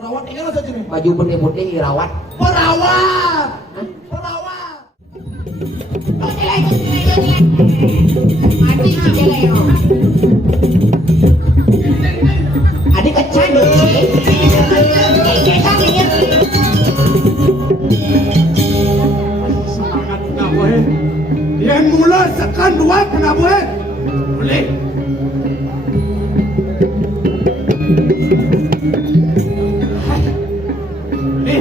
Rawat ini apa saja nih? Baju putih-putih rawat. Perawat. Perawat. Adik kecan Semangat kena boleh. Yang mula sekan dua kena boleh. Boleh.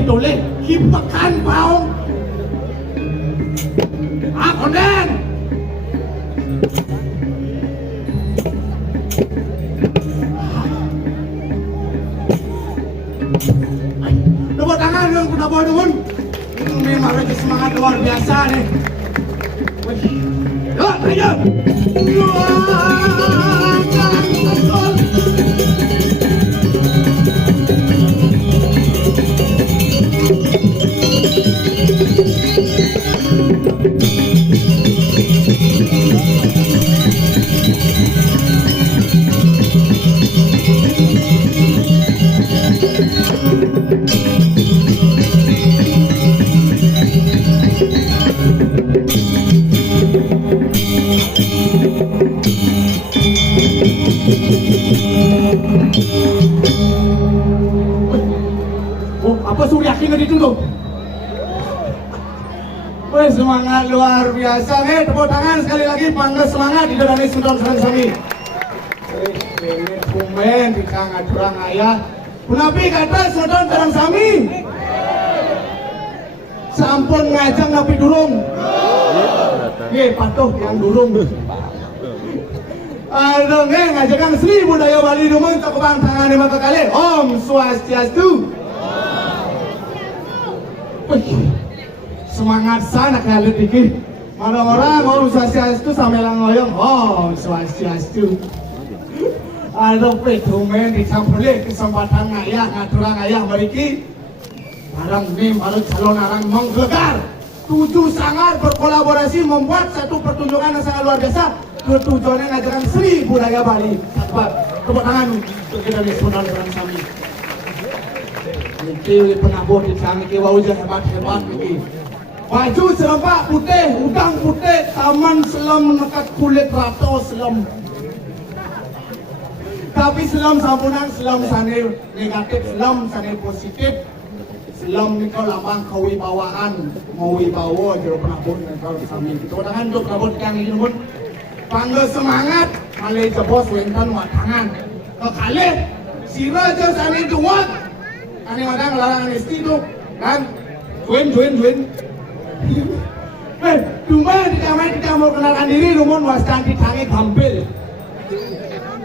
Boleh. Kipakan bau. Konden. Tepuk tangan dong, kuda bawa dun. Memang lagi semangat luar biasa nih. Yuk, ayo. Apa suruh yakin tadi itu tuh? Wih, semangat luar biasa nih. Tepuk tangan sekali lagi, bangga semangat di Dodani Sundon Sami. Ini kumen di kang aturang ayah. Kunapi kata Sundon Sami. Sampun ngajang napi durung. Ye, patuh yang durung. Aduh, ngajakan Sri Budaya Bali Dumeng cakupang tangan lima kali. Om Swastiastu. Semangat sana kali dikit. Mana orang Om Swastiastu sampai langoyong. Om Swastiastu. Aduh, petumen dicampulih kesempatan ngayah ngaturang ayah meriki. Barang ini baru calon orang menggelegar. 7 sangar berkolaborasi membuat satu pertunjukan yang sangat luar biasa. Tujuannya ngajakan Sri Budaya Bali. Tepuk tangan untuk kita di Sundon Sami. Ini penabuh di sana, ini wajah hebat-hebat ini. Baju serempak putih, udang putih, taman selam menekat kulit rato selam. Tapi selam sampunan, selam sana negatif, selam sana positif. Selam ni kau lambang kewibawaan, mau wibawa jero penabuh kau sami. Tepuk tangan untuk penabuh yang ini pun. Panggil semangat, malai jebos wentan watangan. Kekalih, sira je sana duat. Ani madang larangan isti tu, kan? Juin. Cuma tidak mau kenalkan diri, rumun wastan ditangi gampil.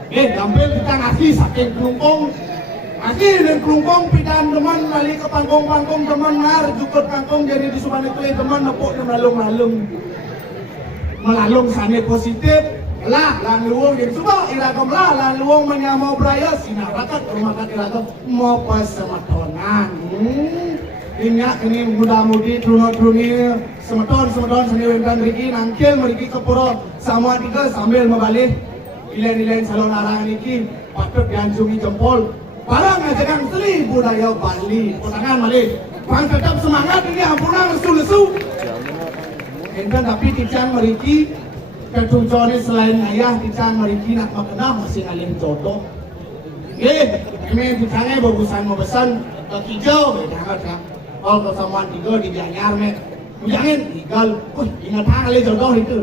Gampil kita ngasih saking kelungkong. Ngasih dan kelungkong pidan teman lali ke pangkong teman ngar jukut pangkong jadi di suban itu teman nepuk dan melalung sana positif. Lah, lan luwung jadi suba iragam lah, lan luwung menyamau beraya sinarakat rumah iragam mau pasematonan. Ingat ini muda-mudi truni semeton seni wentan riki nangkil meriki kepuro sama tiga sambil membalik ilen salon arangan iki patut dianjungi jempol. Barang ngajakan Sri Budaya Bali. Potangan malih. Bang tetap semangat ini ampunan lesu-lesu. Enten tapi tican meriki ketujuannya selain ayah tican meriki nak makna masih ngalim jodoh. Ini ticannya bagusan mau pesan ke hijau, jangan kan. Kalau kesamaan tiga di Gianyar jangan tinggal. Ingat kali jodoh itu.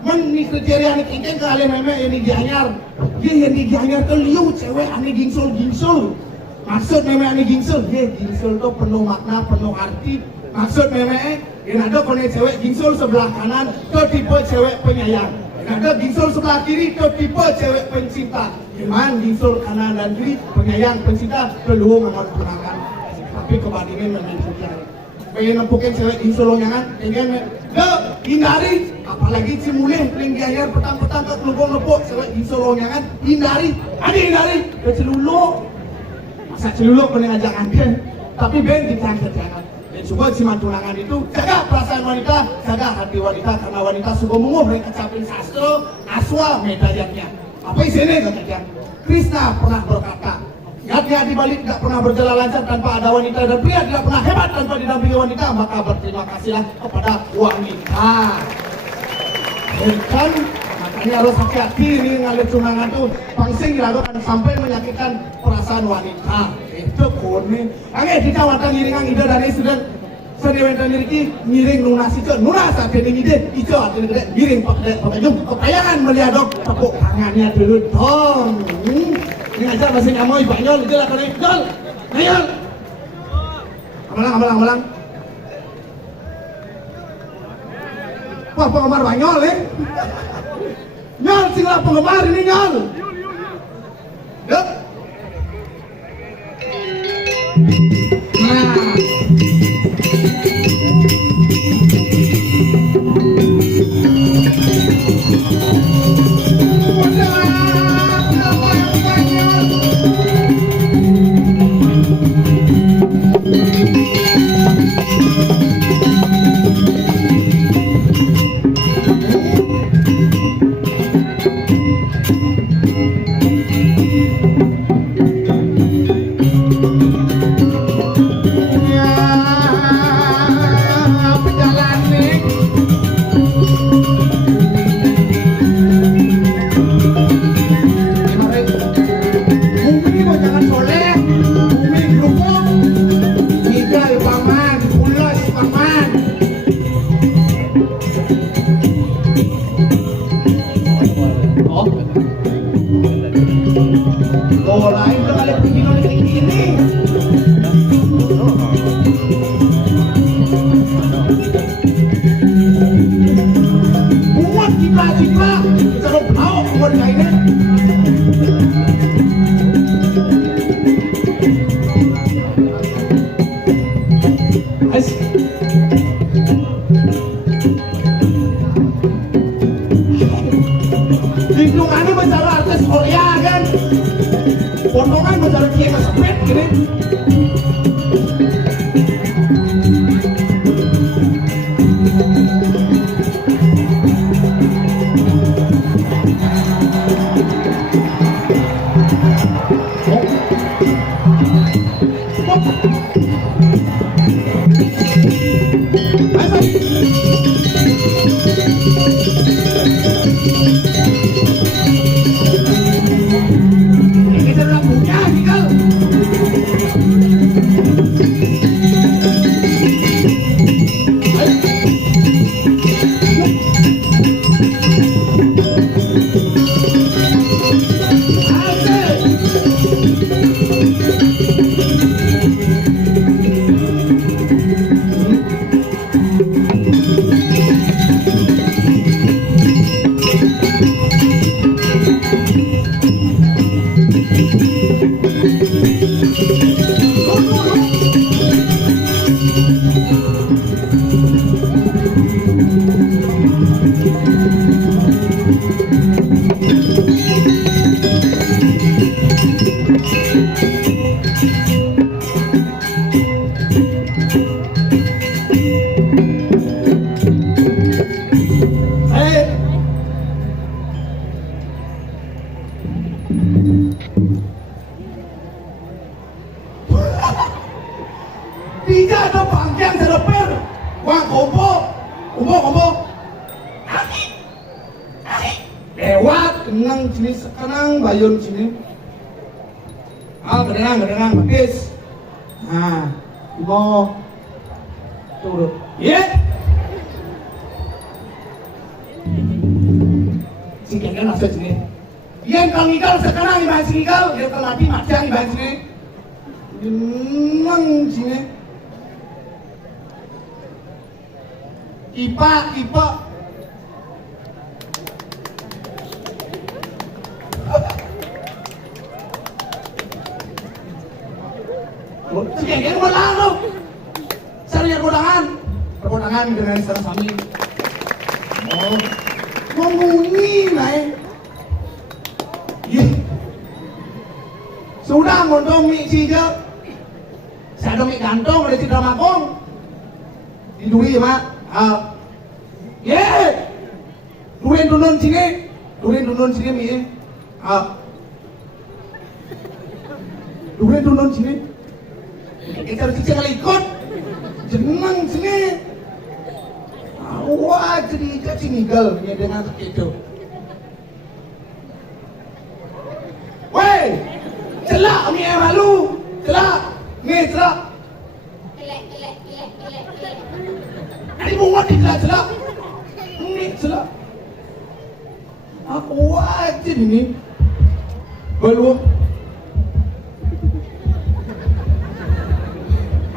Ini kriteria ini kengkeng ke alim ini Gianyar. Yang di Gianyar ke liu cewek ani gingsul. Maksud ani gingsul. Gingsul itu penuh makna, penuh arti. Maksud yang ada konek cewek gingsul sebelah kanan itu tipe cewek penyayang. Yang ada gingsul sebelah kiri itu tipe cewek pencinta. Gimana gingsul kanan dan kiri penyayang, pencinta perlu mengenalkan. Tapi kebandingan menunjukkan. Pengen nempukin cewek gingsul lonyangan, pengen hindari. Apalagi si mulih ring Gianyar petang-petang ke kelubung lepuk cewek gingsul lonyangan, hindari. Hindari. Ke celuluk. Masa celuluk kena ngajak anten. Tapi ben kita jangan. Dan coba si tunangan itu jaga perasaan wanita, jaga hati wanita karena wanita suka menguh dari kecapin sastro, aswa medayanya. Apa isinya kata dia? Krishna pernah berkata, niatnya di balik tidak pernah berjalan lancar tanpa ada wanita dan pria tidak pernah hebat tanpa didampingi wanita, maka berterima kasihlah kepada wanita. Kan makanya harus hati-hati nih ngalir tunangan tuh pangsing dilakukan sampai menyakitkan perasaan wanita. Itu kone. Angge kita watang ngiringan ide dari sudah sedewentan niriki ngiring lunas itu lunas ada di ide itu ada gede ngiring pakai jum kepayangan melihat tepuk tangannya dulu dong. Ini aja masih nyamoy banyol itu lah kali jol. Ayo. Amalang. Wah penggemar banyol Nyol singlah penggemar ini nyol. Yuk. Nah. Lingkungannya bicara artis Korea kan, potongan bicara kiai sepet gini. Tidak ada panggilan sedeper. Wah kompo. Lewat kenang sini sekarang bayun sini. Gedenang bagus. Nah, mau turut. Ye. Si kenal masuk sini. Yang kangikal sekarang di bahas kangikal, yang kelati macam di bahas sini. Kenang sini. Ipa. Sekian bolang lo. Sarian perkondangan dengan istana sami. Oh, ngomongin naik. Sudah ngondong mie sih je. Saya ada mie gantong ada citra makong. Di duri mak. Ye. Durin dunun sini mi. Durin dunun sini. Kita harus cicing ikut. Jeneng sini. Wah jadi cacing igal dengan itu. Woi, celak mi malu, celak, ni celak. Ani bunga di celak, ni celak. Aku wajib ini, belum.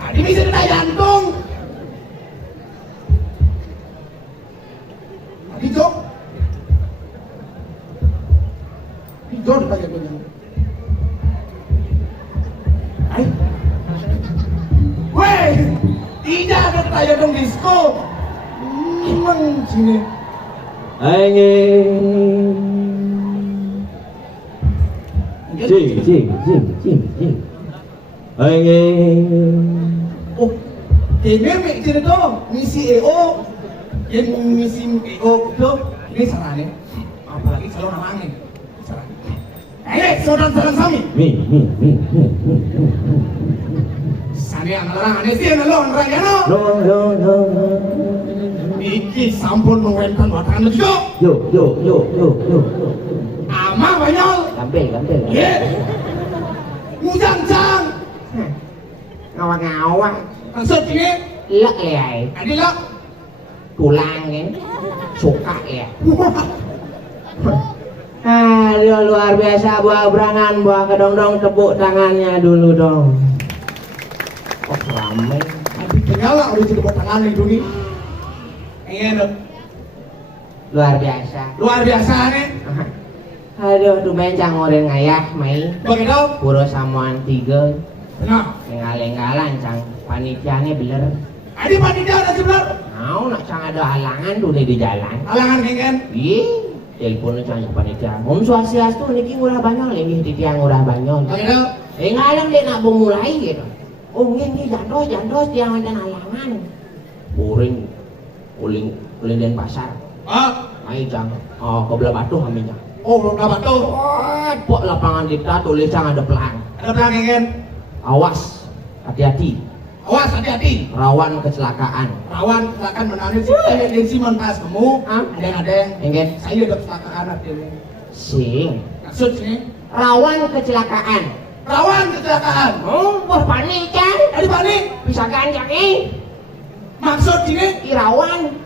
Ani bisa kena jantung. Ani jok, dipakai punya. Ay. Weh, tidak ada tanya dong disco. Emang sini. Angin. Jing. Angin. Oh, ini mikir dong, misi EO, yang misi EO itu, ini sarane. Apalagi kalau orang angin. Ayo, saudara kami. Mi. Sani ang larang ane siya na lo, ang rayano. No. Iki sampun nungwentan watan lujo. Yo. Ama banyol. Gampil. Ye. Mujang. Ngawang. Maksud ini, Lek ya. adila. Tulang kan. Suka ya. Aduh luar biasa buah berangan, buah kedong-dong, tepuk tangannya dulu dong. Kok ramai? Abi kenyala udah jadi buat tangan di dunia. Ingin luar biasa nih. Aduh, tuh mencang orang ngayah, mai. Begitu? Puro samuan 3. Nah, Enggal-enggalan, cang panitianya beler. adi panitia ada sebenar. Mau nak cang ada halangan tuh di jalan. Halangan kengen. Ih, teleponnya cang panitia. Swastiastu niki ngurah banyol, ini di tiang ngurah banyol. Begitu? Enggalan dia nak memulai gitu. Oh, ini jandos tiang dan halangan. Uling dan pasar. Mai cang, ke belah batu kami cang. Oh, belum dapat tuh. Pok lapangan kita tulis cang ada pelang. Ada pelang kengen. Awas, hati-hati. Awas hati-hati. Rawan kecelakaan. Rawan kecelakaan menarik sih. Yang si mentas kamu. Ada yang. Enggak. Saya udah kecelakaan hati ini. Sing. Maksud sini. Rawan kecelakaan. Rawan kecelakaan. Wah panik kan? Ada panik. Bisa ganjang eh. Maksud sini. Rawan.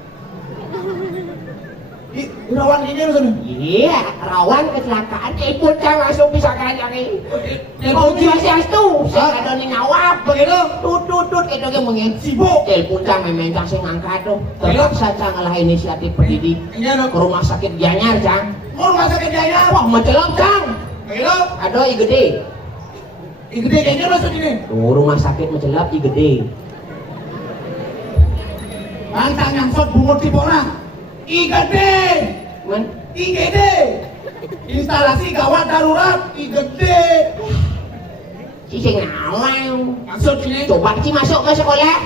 Rawan ini maksudnya. Iya, rawan kecelakaan. Ikut kan langsung bisa ganjang eh. Telepon Swastiastu. Saya ada nih ngawap. Begitu. Tut. Itu dia mungkin. Sibuk. Telepon cang memang cang saya ngangkat tuh. Terpaksa cang ngalah inisiatif pendidik. Iya dong. Ke rumah sakit Gianyar cang. Oh, rumah sakit Jaya. Wah mencelok cang. Begitu. Ada i gede. Gede kayaknya maksud ini. Tuh rumah sakit mencelok i gede. Bantang yang sot bungut di bola. IGD. Men. IGD. Instalasi gawat darurat IGD. Sing ngawang. Maksud ini. Coba Ci masuk ke sekolah.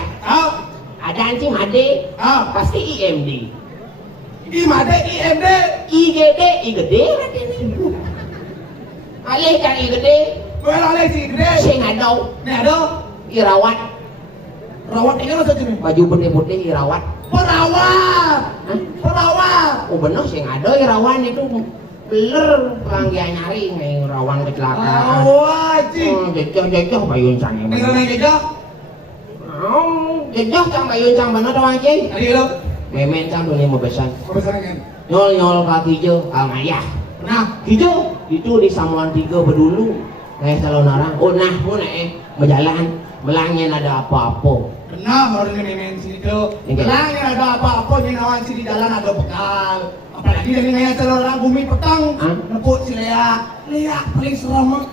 Ada Ci Made. Pasti Pasti IMD. IMAD, IMD. IGD gede nanti nih. Alih kan IGD. Oleh si gede. Sing ada. Nih ada. Irawat. Rawat ini maksud ini. Baju putih-putih irawat. Perawat. Hah? Perawat. Oh bener sing ada irawan itu beler pelanggian nyari nih rawan kecelakaan. Wajib. Jejah bayun cang yang Tinggal naik jejak. Jejah cang bayun cang bener doang aja. Tadi lo. Memen cang dunia mau besan. Kebesaran kan. Nyol kaki hijau almayah. Nah. Hijau itu di Samuan 3 Bedulu. Kayak kalau narang. Oh nah, mau berjalan melangin ada apa-apa. Benar orang ini main sini tuh. Belangnya ada apa-apa yang awan sini di jalan ada bekal. Apalagi dari ngaya orang bumi petang. Nepuk si Lea. Lea paling serem.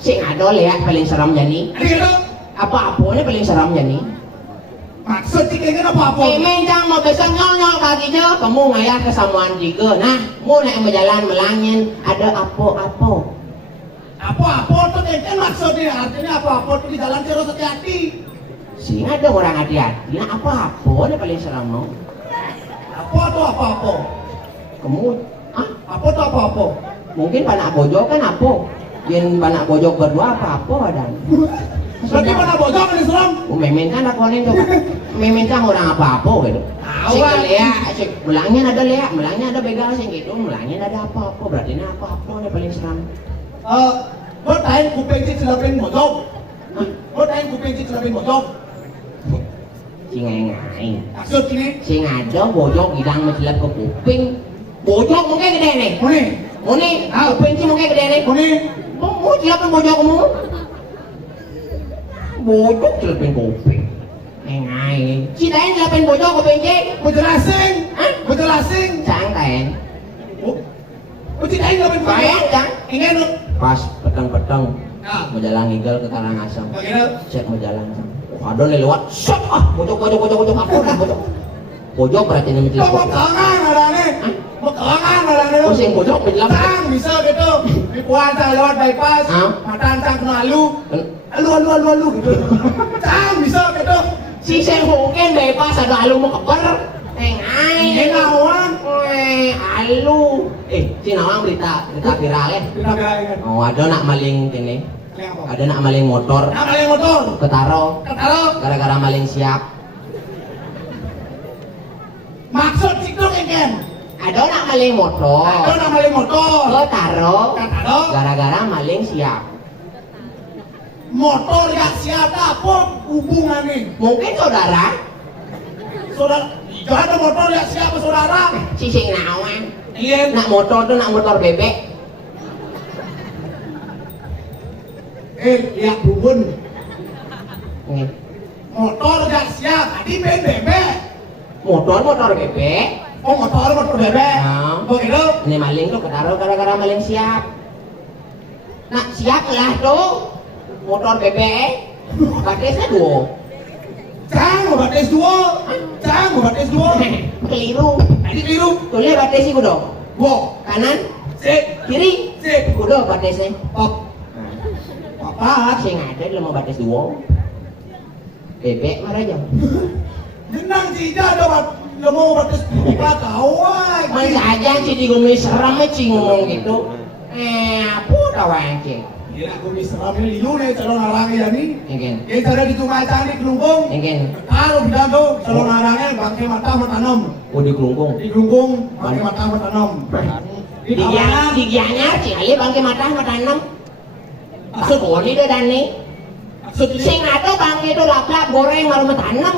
Sing ada lihat paling seram jani. Ada gitu. Apa-apanya paling seram jani. Maksud sih kayaknya apa-apa. Mencang mau besok nyol kakinya, kamu ngayah ke Samuan 3. Nah, mau naik berjalan melangin ada apa-apa. Apa-apa tuh kan maksudnya artinya apa-apa tuh di jalan terus hati-hati. Sing ada orang hati-hati, nah apa-apa dia paling serem no. Apa tuh apa-apa? Kamu, Apa tuh apa-apa? mungkin panak bojok kan apa? Yang panak bojok berdua apa-apa dan. Berarti mana bojok ini serem? Meminta nak konen tuh, meminta orang apa-apa gitu. Sing lea, sing melangnya ada begal sing gitu, melangnya ada apa-apa, berarti ini apa-apa dia paling serem. Buat tahu kuping cik celapin bojok. Buat tahu kuping cik celapin bojok. Sing ngai. Maksud ini? Sing ada bojok hidang mencelap ke kuping. Bojok mungkin gede nih. Muni, kuping sih mungkin gede nih. Mau celapin bojok kamu? Bojok celapin kuping. Ngai. Citain celapin bojok kuping cik. Bejelasin. Santai. Citain celapin bojok. Bayang kan? Ingin lu. Pas petang-petang mau jalan ngigel ke Karangasem. Bagaimana? Cek mau jalan. Ada lewat. Shot bojok apa? Bojok berarti ini mencelap. Mau kelangan ada nih. Mau kelangan ada nih. Pusing bojok mencelap. Cang bisa gitu. Di puasa lewat bypass. Matan cang kena alu gitu. Cang bisa gitu. Si saya mungkin bypass ada alu mau keber. Ngai. Nawang. Alu. Si Nawang berita viral ya. Kita belain. Oh ada nak maling ini. Apa? Ada nak maling motor. Nama yang motor. Ketaro. Gara-gara maling siap. Maksud situ kan? Ada nak maling motor. Ada nama yang motor. Ketaro. Ketaro. Gara-gara maling siap. Motor yang siapa apa hubungannya? Mungkin saudara. Saudara, gak ada motor yang siapa saudara? Si Sing Nawang. Iya. Nak motor tuh nak motor bebek. Lihat bubun. Nih. Motor yang siap. Tadi bebek. Motor bebek. Oh motor bebek. Begitu. Ini maling tuh ketaro gara-gara maling siap. Nah siap lah tuh. Motor bebek. Batasnya dua. Cang, batas dua. Keliru. Tadi keliru. Tuh lihat batasnya kudo. Wo. Kanan. Sik. Kiri. Sik. Kudo batasnya. Pop. Apa? Sing ada dalam batas dua. Bebek marah aja. Jenang cija ada mau batas dua kawan. Masa aja sih di gumi serem sih ngomong gitu. Apa tahu anjing? Gila gue seram ini liu nih calon arang ya nih. Ingin. Yang ada di Cumacang di Kelungkung. Ingin. Kalau di Dago calon arangnya bangke mata tanam. Oh di Kelungkung. Di Kelungkung bangke mata tanam. Di kawanan. Di Gianyar sih ali bangke mata tanam. Maksud ini deh Dani. Maksud ini. Sing ada bangke itu lap-lap goreng baru tanam.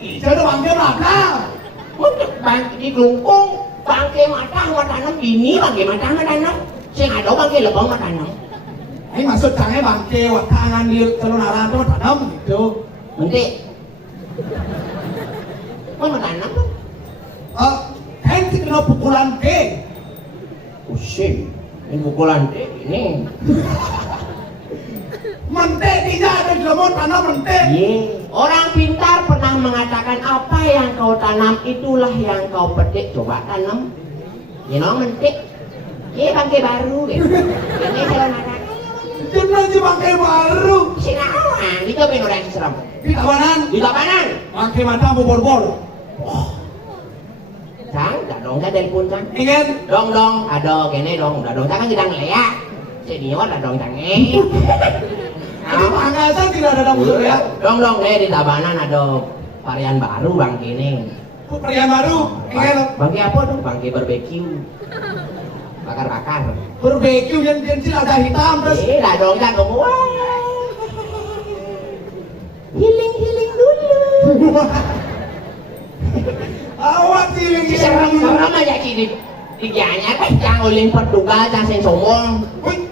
Jadi bangke mata. Untuk bangke di Kelungkung bangke mata tanam ini bangke mata tanam. Sing ada bangke lebong tanam. Ini maksud canggih bangke tangan di calon arang itu tanam gitu. Mentik. Mana tanam tuh? Henti kena pukulan ke. Pusing. Ini pukulan ini. Mentek tidak ada di lemon tanam mentek. Orang pintar pernah mengatakan apa yang kau tanam itulah yang kau petik. Coba tanam. You know mentik. Bangke baru gitu. Ini kalau narang. Jangan si bangke baru. Sinawang. Itu benar orang serem. Di kawanan. Di kapanan? Bangke mata bobol-bol. Cang, dah dong saya telepon cang. Ingin. Dong, ada kene dong. Dah dong cang kan sedang leak. Senior dah dong cang Di Pangasan tidak ada dapur ya. Dong, di Tabanan ada varian baru bang kini. Varian baru. Ingin. Bangke apa tuh? Bangke barbecue. Bakar-bakar. Barbecue yang ada hitam terus. Dah dong cang kamu. Healing dulu. Awak sih. Serem aja ciri. Diganya kan cang uling Portugal cang sing sombong. Wih.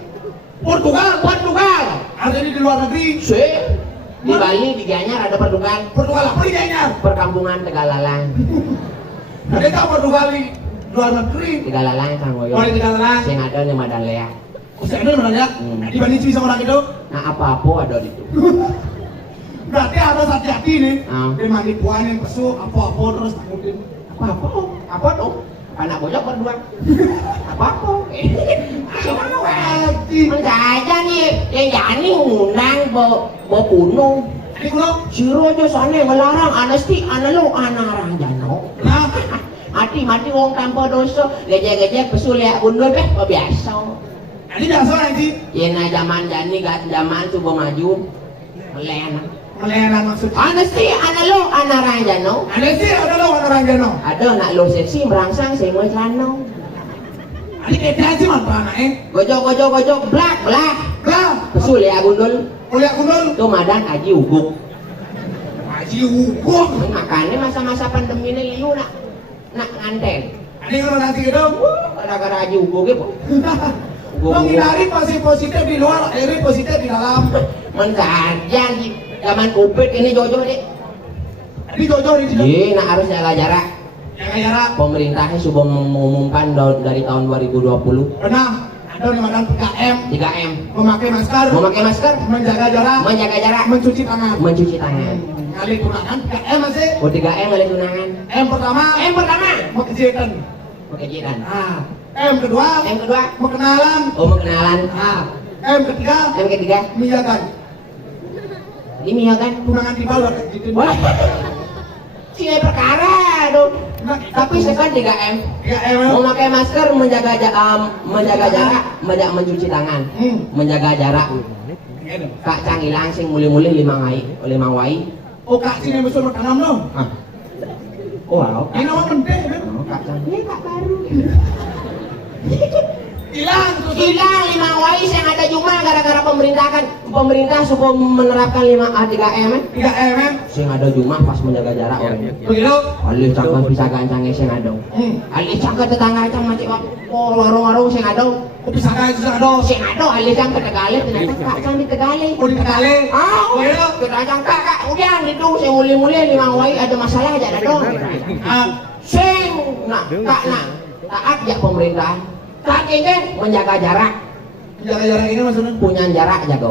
Portugal. Ada di luar negeri. Di Bali diganya ada Portugal. Portugal apa diganya? Perkampungan Tegalalang. Ada tak Portugal di luar negeri? Tegalalang cang ngoyo. Oh di Tegalalang. Sing ada nih Madan Lea. Saya ada namanya. Dibanding sih sama orang itu. Nah apa-apa ada di situ. Berarti harus hati-hati nih. Dia mandi buahnya yang pesu, apa-apa terus takutin. Apa tuh? Anak bocah berdua. Apa? Awak Ci. Menjaja nih, yang jani ngundang Bopuno. Ini kulo. Si Rojo sana ngelarang anesti analog anarang jano. Nah, Mati wong tanpa dosa, gejek-gejek pesul ya gundul biasa. ini biasa nanti. Yena zaman jani gat zaman coba maju. Melena. Melenan maksudnya. Anesti analog anarang jano. Ada sih ada lo orang jano. Ada nak lo seksi merangsang saya mau jano. Ini kita aja mana Gojok black. Lah, Pesul ya gundul. kuliah kundul. Tuh madan aji uguk. Haji hukum. Makanya masa-masa pandemi ini liu nak nganten. Ini kalau nanti gitu. Gara-gara aji uguk gitu. Menghindari pasti positif di luar, ini positif di dalam. Mensaja zaman covid ini jojo deh. Ini Jojo di sini. Iya, nak harus jaga jarak. Jaga jarak. Pemerintahnya sudah mengumumkan dari tahun 2020. Benar. Ada yang makan 3M. 3M. Memakai masker. Menjaga jarak. Mencuci tangan. Kali gunakan 3M masih. Oh 3M oleh tunangan. M pertama. Mengejekan. Kekejian. Nah, M kedua. Mengenalan. Oh mengenalan. Nah, M ketiga. Miyakan. Ini ya kan. Tunangan di bawah gitu. Wah. Sini perkara dong. Nah, Tapi sekarang 3M. 3M. Memakai masker, menjaga jarak, mencuci tangan, menjaga jarak. Kak Cang hilang sing muli-muli 5 wai. Oh kak sini musuh tanam dong. Ah. Oh, wow. Ini nama penting kan? Kak Cang. Ini kak baru. Hilang. 5 wai yang ada cuma gara-gara pemerintah suka menerapkan 3M. 3M. Sing ada cuma pas menjaga jarak. Begitu. Alih cangkang bisa gancangnya sing ada. Alih cangkang tetangga cang macam warung-warung sing ada. Oh bisa kayak susah dong. Sing ada alih cangkang Tegalih ternyata kak cang di Tegalih. Oh di Tegalih. Begitu. Kita cangkang kak udah itu sing muli-muli 5 wai ada masalah aja ada dong. Sing nak taat ya pemerintah. Kak ini menjaga jarak. Jaga jarak ini maksudnya. Punya jarak jaga.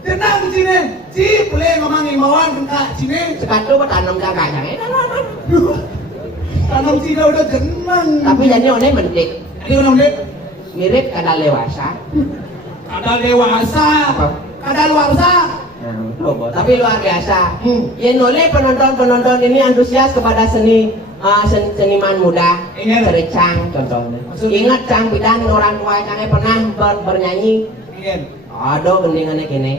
Tenang di sini. Boleh ngomong imbauan kak sini. Sekarang tuh tanam jaga jangan. Tanam sini udah tenang. Tapi jadi orang mendik. Ini orang mendik. Mirip kada lewasa. Ada dewasa. Ada luarsa. Tapi luar biasa. Ya oleh penonton ini antusias kepada seniman muda. Cari Cang contohnya. Ingat Cang bidan orang tua Cangnya pernah bernyanyi. Ada gendingannya kini.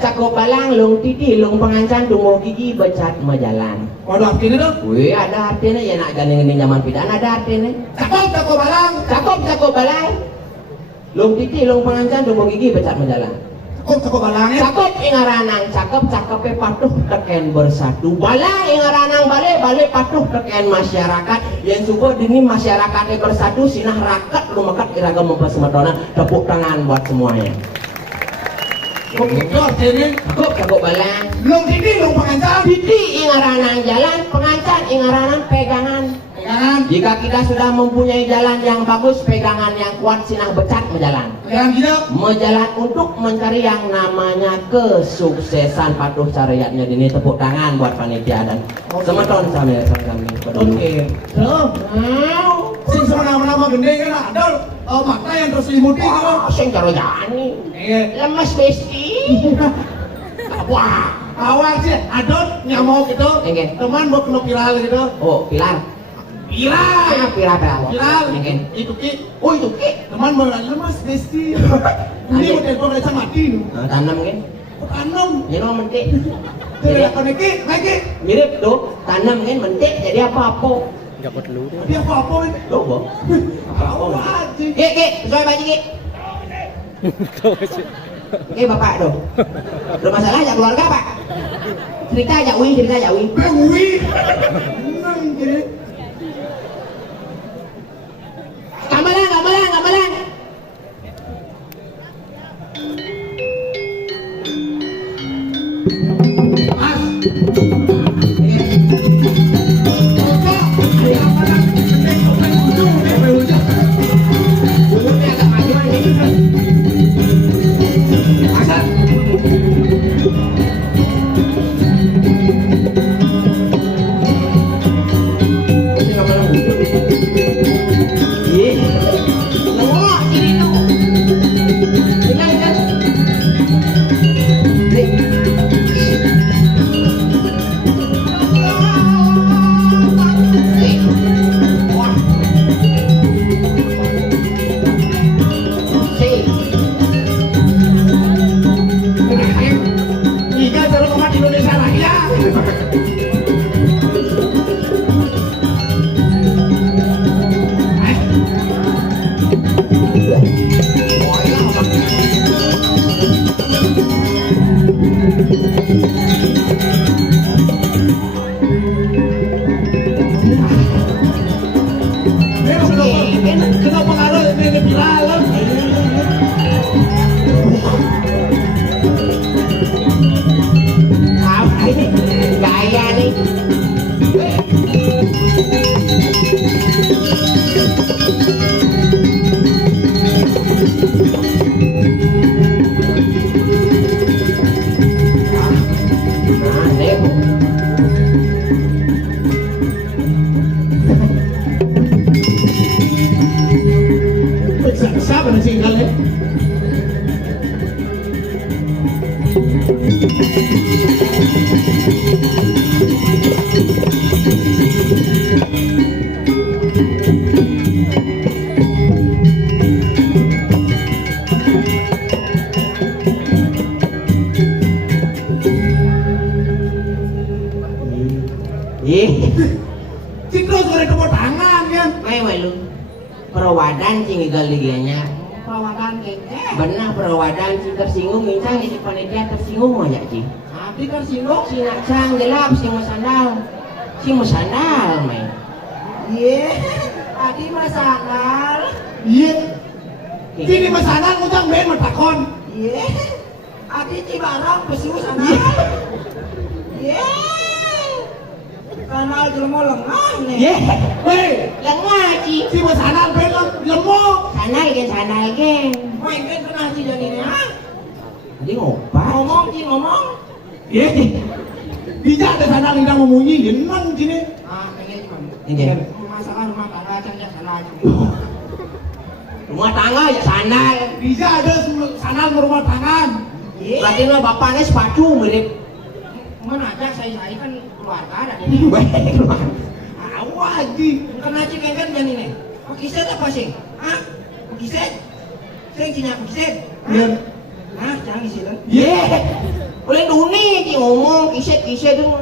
Cakup balang lung titi lung pengancan dungo gigi becat majalan. Waduh artinya dong. Wih ada artinya ya nak gending zaman bidan ada artinya. Cakup balang. Lung titi lung pengancan dungo gigi becat majalan. Cukup balangnya. Cakep ingaranang, cakep patuh teken bersatu. Bala ingaranang bale patuh teken masyarakat. Yang suka dini masyarakatnya bersatu sinah rakat lumakat iragam mempersematona. Tepuk tangan buat semuanya. Cakep balang. Belum titi belum pengancan. Titi ingaranang jalan, pengancan ingaranang pegangan. Jika kita sudah mempunyai jalan yang bagus, pegangan yang kuat, sinah becat menjalan. Menjalan untuk mencari yang namanya kesuksesan. Patuh cariatnya ini tepuk tangan buat panitia dan semeton kami. Oke. Sing sama nama gendeng kan ada mata yang terus limuti kalau. Sing caro jani. Lemes besti. Wah, awal sih ada nyamuk gitu. Teman mau kena viral gitu. Oh, pilar. Pilar. Itu ki. Oh itu ki. Teman mau lemas besti. Ini udah kau udah mati nih. Tanam kan? Tanam. Ini mau mentik. Jadi apa nih ki? Lagi. Mirip tuh. Tanam kan mentik jadi apa-apa. Dia apa-apa nih? Tuh boh. Apa aja? Ki, sesuai baju ki. Bapak tuh. Ada masalah aja keluarga pak. Cerita aja Wi. Wi. Nang jadi. Gamelan. bener singgal ya. Cikro sore tepuk tangan kan. May lu. Perawadan cing igal ligianya. Perawadan keke. Benar perawadan cing tersinggung incang si panitia tersinggung aja cing. Abdi tersinggung. Si nakcang gelap sing masandal. Sing masandal may. Iya. Adi masakal. Iya. Sini masalah ngutang ben matakon. Iya. Adi cibarang pesu sana. Iya. Kanal jelmo lengah nih. Ye. Hei, Lengah cing. si masalah ben lemok. Sanal gen. Main kan kena ci jadi nih ha. Jadi ngopat. Ngomong ci ngomong. Iya. Bisa ada sana lindang memunyi jeneng sini. Ah, pengen cuma. Iya. Masalah rumah tangga aja salah. Rumah tangga ya sandal. Bisa ada sana rumah tangan. Iya. Berarti lo bapaknya sepatu mirip. Mana aja saya kan keluarga ada di Baik. Awak ji. kena ci kan jadi nih. Kiset apa sih? Hah? Kiset? Sing cinya kiset? Iya. Hah, jangan isi kan? Ye. Boleh duni cing ngomong kiset tuh.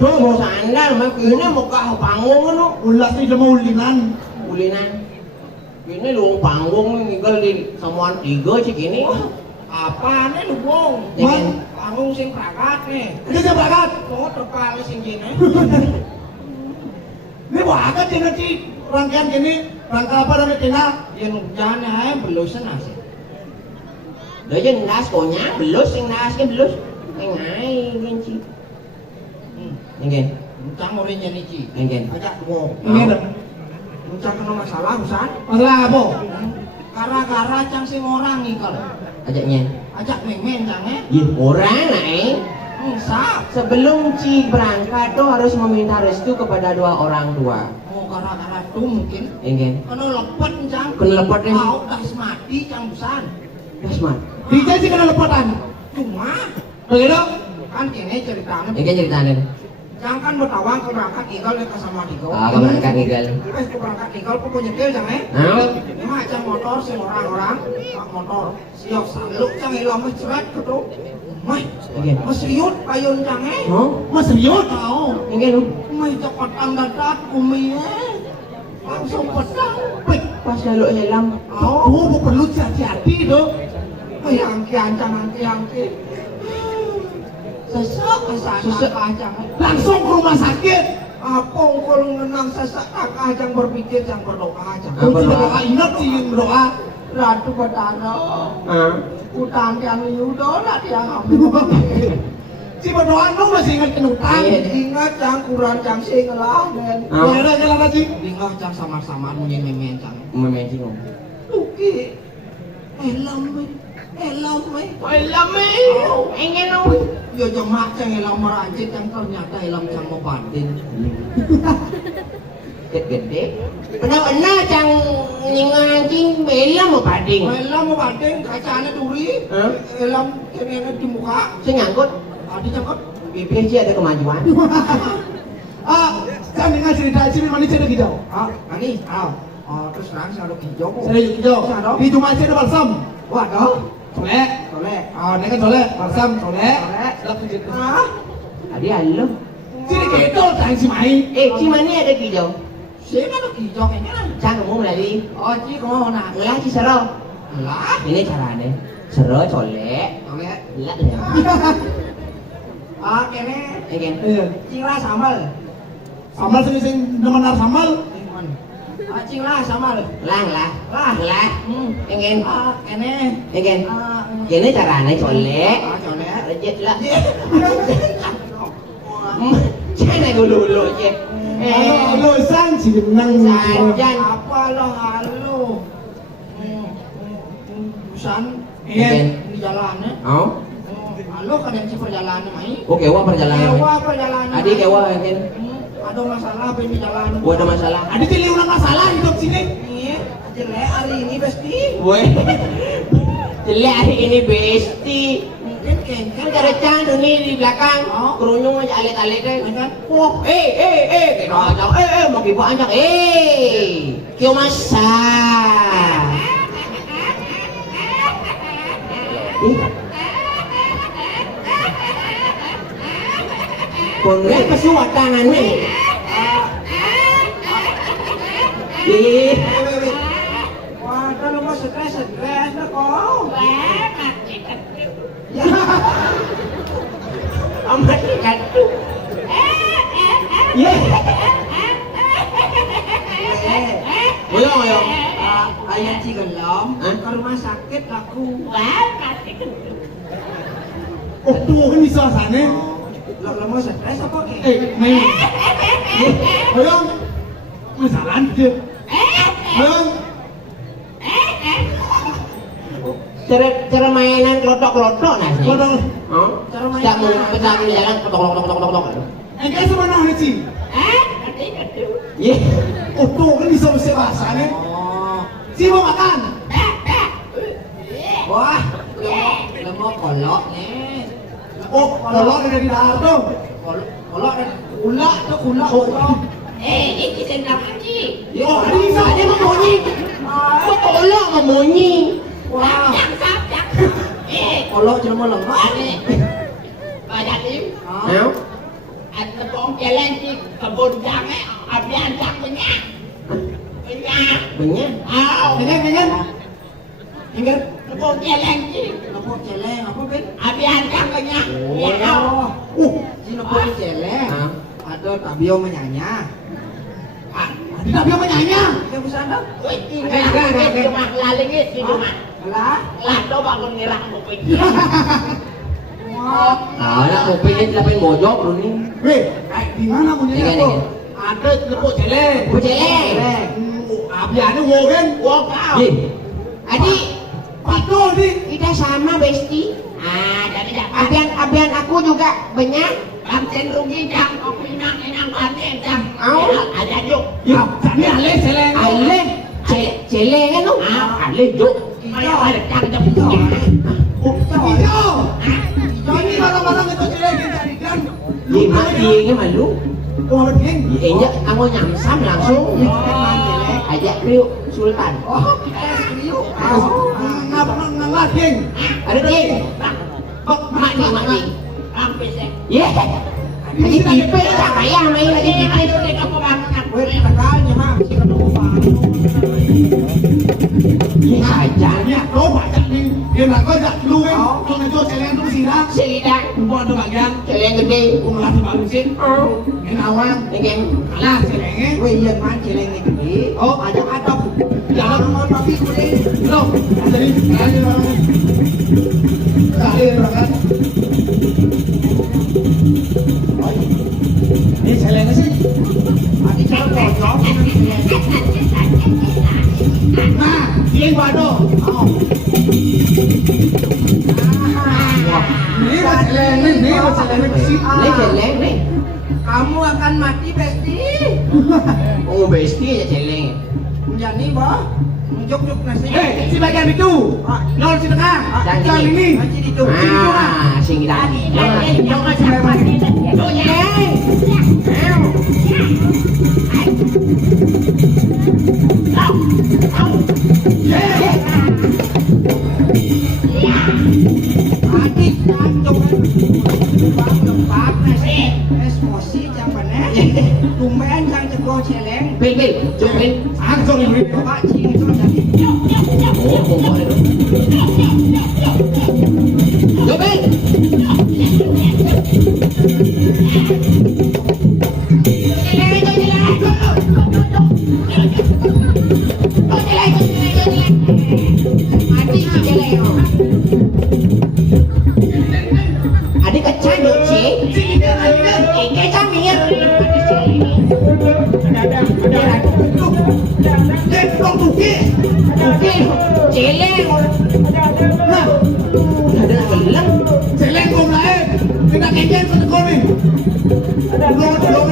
Tuh mau sandal mah kene mau kah panggung no. Ulas ni lemah ulinan. Bulinan. Ini lu panggung tinggal di samuan 3 cik ini. Apaan nih lu bong? Jangan. Panggung sing prakat nih. Ini saya berangkat. Oh, terpal sing gini. Ini wakat cina ci. Rangkaian gini. Rangka apa namanya cina? Ya nujan aja belum senang sih. Đó chứ nas konya belus sing nas ke belus. Ngai genci. Ngen. Nujan mau nih ci. Ngen. Ajak gua. Ini dah. Nujan kena masalah usan. Masalah apa? Gara-gara cang sing orang ikal. Ajaknya. Ajak men cangnya. Ih, orang naik. Sap. Sebelum Ci berangkat tuh harus meminta restu kepada 2 orang tua. Oh, gara-gara tuh mungkin. Ngen. Kena lepet cang. Kena lepet, ya? Kau tas mati cang usan. Dasman. Dijai sih kena lepotan. Cuma Begitu? kan kini ceritanya. Ngen ceritanya. Jangan kan bertawang ke berangkat igal ya ke sama digo. Ah, keberangkat tinggal. Ke berangkat igal kok punya nyetir jangan Nah, ini mah cang motor sing orang-orang pak motor siok saluk cang ilang mah cerat ketu. Mah, ngen. mesriut payun cang Oh, Mas serius? Tahu. ngen lu. Mah cepetan dadat umi langsung pedang. Pik. Pas lalu helm. Oh, perlu hati-hati tuh. Angki ancang angki. Sesek Sesek. ancang. Langsung ke rumah sakit. Apa kalau ngenang sesek ancang berpikir cang berdoa cang. Apa Aku doa? berdoa ingat sih yang berdoa. Ratu Batara. Ah. Utang yang Yudo lah dia ngambil. Si berdoa lu masih ingat kenutang. Iya. Ingat cang kurang cang sing lah men. Ah. Daerah jalan lagi. Ingat cang sama-sama punya memen cang. Memang Tuki. Elam men. Lame. Ingin lu. Ya jemak cang elam merajit yang ternyata elam cang mau banding. Gede. Benar-benar cang nyingancing belam mau pading. Elam mau banding kacanya duri. Hah? Elam kena di muka. Saya ngangkut. Tadi cangkut. BPJ ada kemajuan. Kan dengan cerita sini mana cerita kita? Ani. Terus terang saya ada hijau. Saya kita. Di cuma saya ada balsam. Waduh. Soleh. Soleh. Ini kan soleh. Balsam soleh. Sedap tuh cerita. Tadi halo. Sini kita tanya si main. Ci mana ada hijau? Sini ada hijau kayaknya. Cang kamu lagi. Oh, Ci kemana? Ngelah ci sero. Lah. Ini caranya. Sero colek. Soleh. Lah ya. Kene. Ingin. Iya. Cinglah sambal. Sambal sini sing nemenar sambal. Cinglah sambal. Lang lah. Lah. Ingin. Kene. Ingin. Ini caranya colek. Soleh. Rejek lah. Cana dulu cek. Lo sang sih menang. Sajan. Apa lo halo? Busan. Iya. Di jalannya. Oh. Halo kadang si perjalanan mai. Oh kewa perjalanan. Kewa perjalanan. Adik kewa ingin. Ada masalah apa di jalan? Gua ada masalah. Ada cili ulang masalah hidup sini. Iya. jelek hari ini Besti. Weh. Jelek hari ini Besti. Mungkin Kan kengkel ada candu nih di belakang. Oh. Kerunyung aja alik-alik kan. Kan? Wah, kita ajak, mau kipu ajak, kyo masa. Kongen pesuat tangannya. Ih, Wah, kalau mau stres lah kau. amat katu. Ye. Boyong. Ayah cigelom Hah? ke rumah sakit laku. Oh, tuh kan bisa sana. Lo mau stres apa ke? Nih. Boyong. Masalah dia. Boyong. Cara mainan kelotok-kelotok nasi. Kodong. Oh, Cara main sedang apa? sedang jalan ketok. Engkau sebenarnya sih. Ye. Oh, tuh kan bisa bahasanya. Oh. Si mau makan. Wah, lo mau kolok nih. Oh, kalau ada di dalam tuh. Kolok dan kulak tuh kulak kolok. Ini sendal kaki. Oh, ada bisa. Ada membunyi. Tolong membunyi. Wah, kolok cuma lemah. Banyak ni, Nào. ada bom jalan di kebun jangan, abian jangan banyak. Banyak. Dengan. Ingat, Kebun jalan di lepuk celeng apa Ben? abian jangan banyak. Ya, Si lepuk celeng. Hah? Ada tabio menyanyi. Tidak bisa menyanyi. Dia bisa ada? woi tinggal di rumah laling di rumah. Alah. Lah, do bangun ngerang mau pergi. Wah. Anak mau pengen lapain mojok lu nih. Weh, di mana punya Dengan, aku? dengan. Ada lepuk celeng. Celeng. Abiannya wogen. Wah, kau. Ye. Adik, Patul nih. kita sama Besti. Jadi dapat Abian aku juga banyak. kamsen rugi jam, kau pinang panen jam. Au. Ada juk. Ya, jadi ale celeng. Ale, celeng kan lu? Ale juk. Ayo ada jam jam. Oh, hijau. Ini barang-barang itu celeng dijadikan. Ye mati ke malu. Wah, begini. Ye enjak kamu nyamsam langsung. Ajak kriuk Sultan. Oh, kita serius. Ngapa geng? Ada ding. Mak ni. Hampir sih. Ye. Lagi tipis tak payah main lagi tipis. Weh, tekannya mah. Si kedua. Ye saja. Ini aku baca nih. Dia nak kau tak lu kan? Kau ngejok celeng tu sirah. Selidak. Buat tu bagian. Celeng gede. Kau melatih bagusin. Ini awang. Dengan Kalah celengnya. Weh, iya man celengnya gede. Oh, Ajak adab. Jangan mau tapi kuning. Loh, jadi kali orang. Kali orang kan. Ini celengnya sih. Adi cara pojok. Nah, dia yang bado. Ini celeng ni celeng sih. ni celeng ni. Kamu akan mati, Besti. Oh Besti aja celeng. Jadi, boh. Juk-juk nasi. Si bagian itu. Nol si tengah. Jangan Kali ini. Masih di tu. Ah, sing tadi. Jangan sampai Adik kandung. Bang tempat nasi. Emosi jangan Tumben jangan teguh celeng. Bil, cupin. Langsung ini. Bapak cing itu jadi. Oh, boleh. Cupin. Adik kecanduk sih. Kecang minyak. Lekong tuki. Oke, celeng. Nah, Ada celeng. celeng kau lain. Kita kengken kau ni. Belum.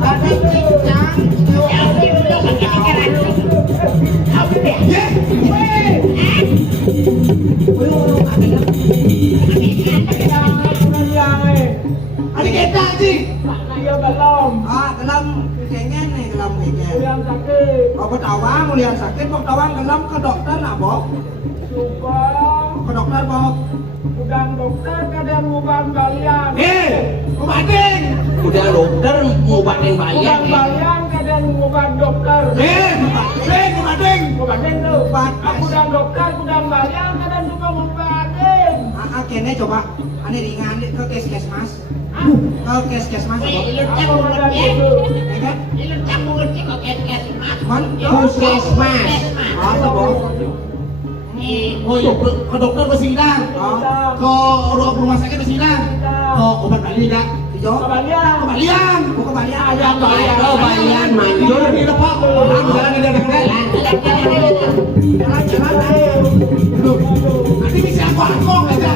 Adik cincang. kita sih. Iya belum. Gelam kengen nih gelam kengen. Ulian sakit. Apa tawang ulian sakit, kok tawang gelam ke dokter nak Bob? Suka. Ke dokter Bob. Udang dokter kadang nguban balian. Ngobatin. Udah dokter ngobatin bayang. Nguban balian kadang nguban dokter. Ngobatin. Ngobatin tuh. Aku udang dokter, udang balian kadang juga ngobatin. Kene coba. Ane ringan ke Keskesmas. Ke Keskesmas Bob. Ilu cak ngerti kok Keskesmas. Puskesmas. Apa Bob? Oh iya, ke dokter bersidang. Ke rumah sakit bersidang. Ke obat bali dah. Kembalian. Ayam balian. Oh, balian manjur. Ini dah Pak. Jalan ini dah. Jalan. Nanti bisa aku aja.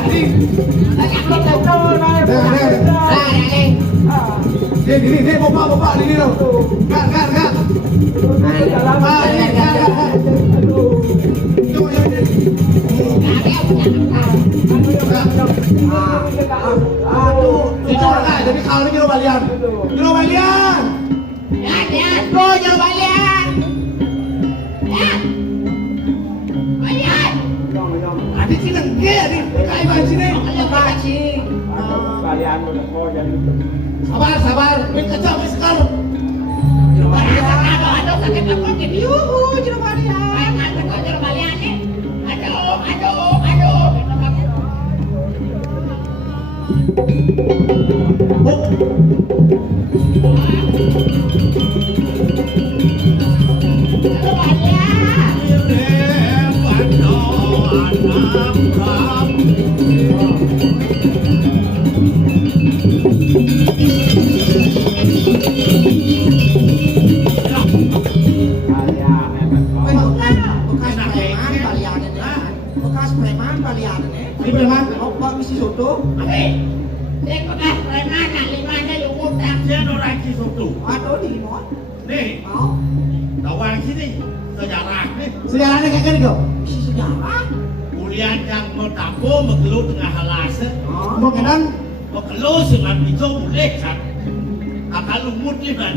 Ini bapak ini loh. Kak. Itu enggak, jadi kalau ini kilo balian. Ya, bro, jangan balian. Ya. Balian. Ada sini enggak, ada kayak bang sini. Balian udah kok jadi. Sabar, ini kecap sekarang. Aduh, sakit apa ke yuhu, jeruk balian. Aduh, jeruk balian nih. Aduh. Jeruk balian. Bekas preman balian ini. Ini preman. Oh, Pak misi soto. Abi, saya bekas preman, nak limanya lu ngutang. Dia orang Kisutu. Aduh di limon. Nih, Mau tawaran sini sejarah nih. Sejarahnya kayak gini kok. misi sejarah. Kuliah yang bertabu mengeluh tengah halase. Mau kenan? Mengeluh dengan hijau boleh kan? Akal lumut ni kan?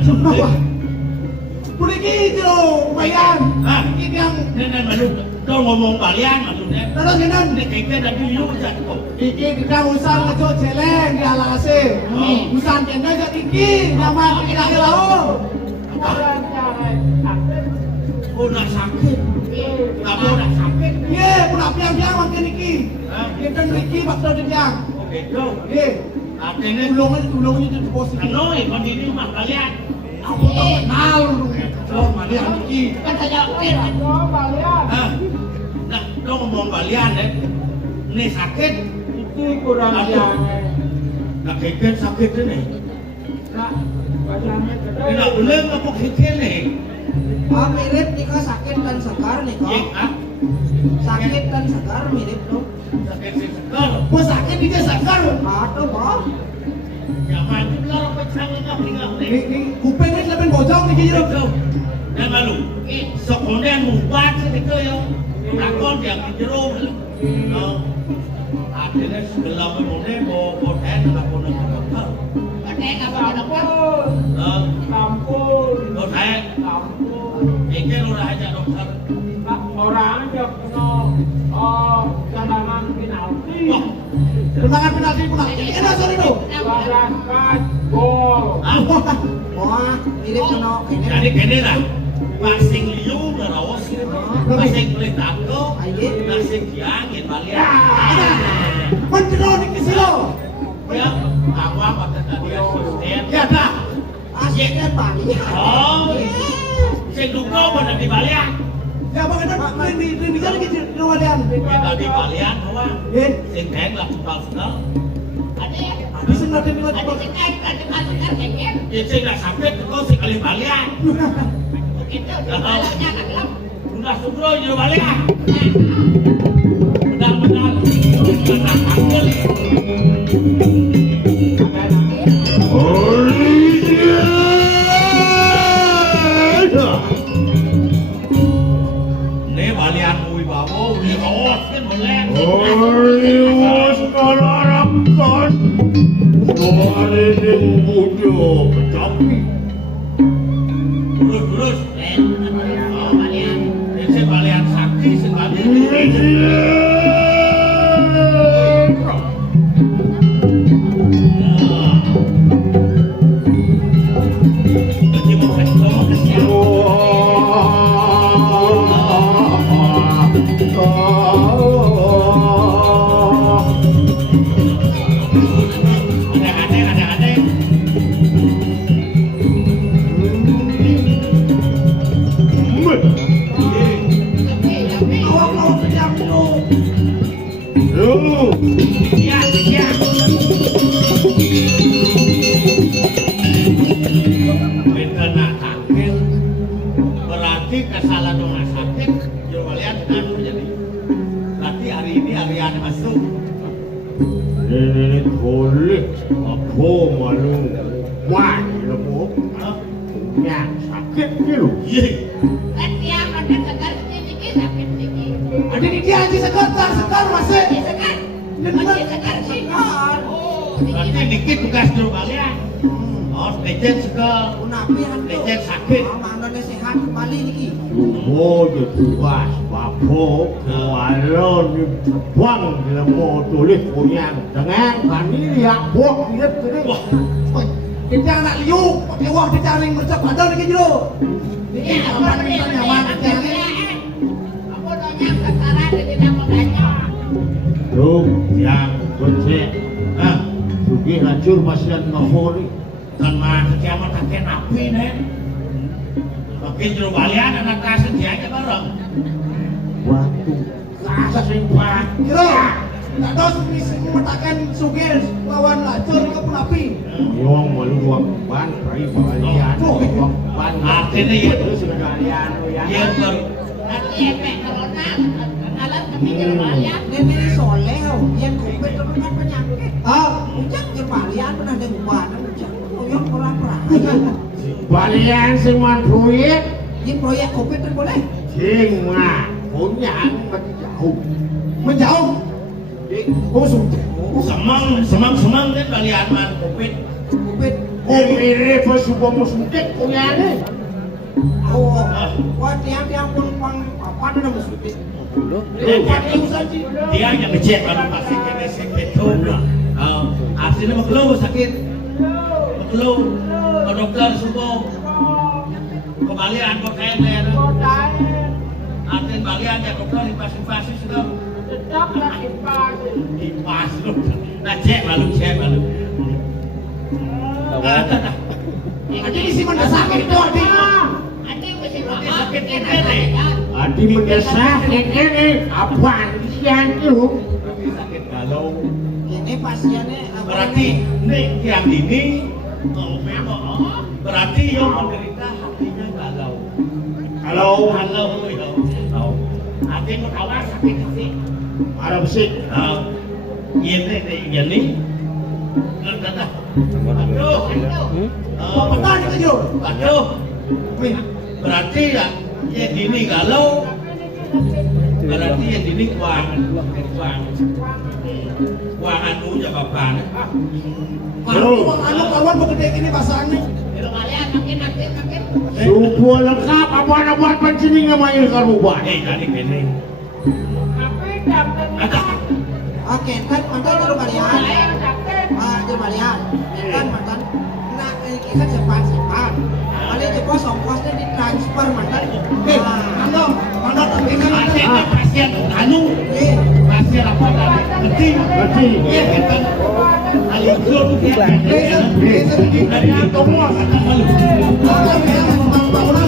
Boleh gitu, bayan. Ah, Ini yang nenek malu. Kau ngomong balian maksudnya. terus kenan. Ini kayaknya dah dulu kan? Iki kita usan ngecok celeng di alase. Usan kena jadi iki, nama kita hilau. Oh nak sakit. Kamu nak sakit. Ye, pun piang makin iki. Hah? Kita iki bakal dipiang. Okey, go. Ye, Artinya tulungan itu posisi. kalau ikon ini rumah kalian. Aku tak kenal. Oh, Maria iki. Kan saya uir. Ah, nah, kau ngomong balian deh. Ini sakit. Iki kurang yang. Nak kekeh sakit ni. Nak bacanya Ini nak boleh apa kekeh ni? mirip jika sakit dan segar nih Yek, kok. ah, Sakit dan segar mirip tuh. sakit si sekar. Gua sakit di dia sakar. Aduh Bob. Jangan tu belar apa canggih nak tinggal ni. Ini kuping ini lebih bocor nih kira. Go. Dan malu. Sekolah mubat sedekah yo. Rakon yang jeruk. Artinya sebelah mana bo ten nak pun nak dokter. Pakai apa dokter? Kampung. Bo ten. Kampung. Ikan orang aja dokter. Orang aja kena cadangan penalti. Tendangan penalti. Enak sorry tu. Barangkat gol. Wah, mirip kena ini. Jadi kene lah. Masing liu ngerawas. Masing boleh tanggo. Masing kiangin balian. Mencerah di kisilo. Ya, awak kata tadi asisten. Ya dah. Asyiknya Bali. Oh, sing duga pada di balian. Ya bagaimana di jalan gitu di rumah dia. Kita di balian awak. Eh, Sing heng lah putal sekal. Ada. bisa nanti di Ada cekak, ada masukkan kengkeng. Ya sing nak sampai kau sing kali balian. Begitu, balanya nak gelap. Sudah sugro je balian. Benar-benar. Benar takut. Ni balian ui bawo, ui awas kan boleh. Sekarang kan Ada yang bodoh kecapi. Terus. Oh, balian. Ini balian sakti sekali. Awak penyam tu. Berarti kesalahan rumah sakit Jurwalian anu jadi. Berarti hari ini Ariana masuk. Ini boleh aku malu wan lemu punya sakit gitu. Iya. Kan dia ada segar sedikit sakit sedikit. Ada di dia di sekar masih. Segar. Masih segar sih. Oh, Berarti dikit tugas Jurwalian. Oh, lecet sekal. Unapi hantu. Lecet sakit. Mangannya sehat kembali niki. Sumo je tugas bapo walau ni buang lemu tulis punya dengan kami lihat buah dia tadi. Kita nak liuk, pakai wah kita ring bercak ada lagi jero. Ini ya, apa ni nyaman kita ni. aku nanya sekarang jadi nama banyak. Lu yang becek, sugi hancur masian ngahori. Kan mah kiamat akan api nih. Makin Jurwalian anak kasih dia aja bareng. Waktu kasih buat. Jero. Tak dos misi metakkan sugih lawan lacur ke penapi. Yung maluwag ban, ray balian, maluwag ban. Artinya ya terus sekalian ya. Iya ber. Nanti efek corona kenalan kami jadi banyak. Nenek soleh, yang kumpet teman penyakit. Ah, Ujang je balian pernah dengar ujang koyok orang perang. Balian sing man proyek, Ini proyek kumpet kan boleh. sing mah punya menjauh. menjauh. Oh, sudah. Semang kan balian man covid. Kumpet. Mirip subuh musudek punya nih. Oh, wah tiang-tiang pun apa ada musudek. Dia yang ngecek kalau pasti kena sakit tu. Artinya makhluk sakit. Makhluk. Dokter subuh. Kembalian pakai ler. Artinya balian ya dokter dipasing-pasing sudah. Dipas lu. Nah cek malu. Jadi si mana sakit itu adik. Adik mesti maaf. Sakit Enak ini nih. aja. Adi mendesak ini apaan siang itu? Sakit galau. Ini pasiennya Berarti nih yang ini berarti yang menderita hatinya galau. Galau. Hati mau tawar sakit hati. Ada besi. Ini. Petang kita jero. Aduh. Berarti ya ini galau. Berarti yang ini kuangan dulu ya bapak. Kalau anu kawan begede ini bahasannya. Kalau kalian makin. Suku lengkap apa buat pencining namanya kalau buat. Jadi ini. Oke, kan mantan jero balian. Jero balian. Kan mantan nak kita simpan. Ada jepos ongkosnya ditransfer mantan. Anu tapi Pasien pasien anu. Pasien apa tadi? Ngerti. Iya kan. Ayo keluar dia. Dari semua kata malu. Kalau yang bangunan